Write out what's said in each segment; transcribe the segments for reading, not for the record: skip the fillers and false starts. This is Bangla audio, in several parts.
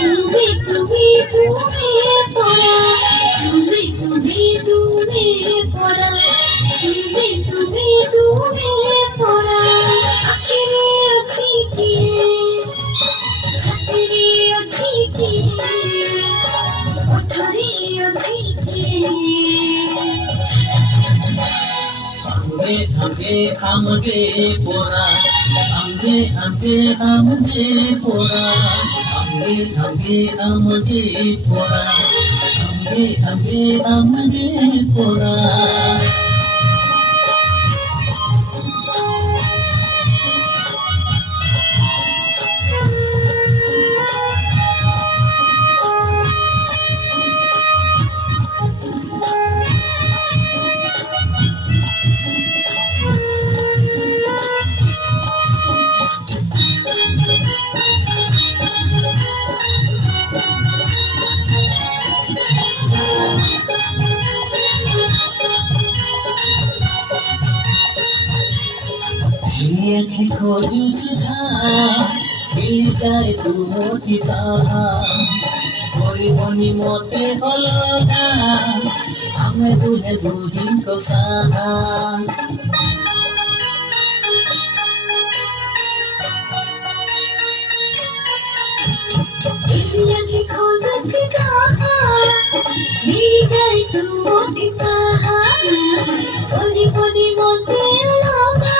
তুমি তুমি তুমি পড়া তুমি তুমি তুমি পড়া তুমি তুমি তুমি পড়া আখিরে আছে কি ছাতিরে আছে কি ওঠরে আছে কি Amge পোরা Amge পোরা Amge পোরা Amge পোরা Yaki khoju chha mil jaye tu moti taha kori boni mote hologa ame duhe duhin ko saha yaki khoju chha mil jaye tu moti taha kori boni mote hologa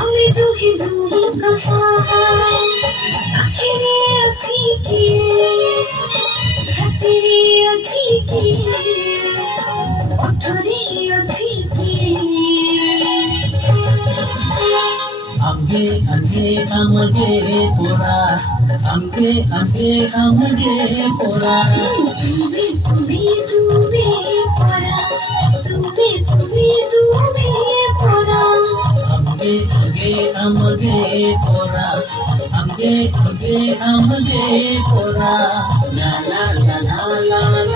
আমি দুহি দুহি কসাই আখিরে আছি কি ছাতিরে আছি কি ওঠরে আছি কি আমগে পোরা আমগে পোরা তুমি তুমি তুমি পড়া তুমি তুমি তুমি পড়া Amge পোরা Amge পোরা la la la la la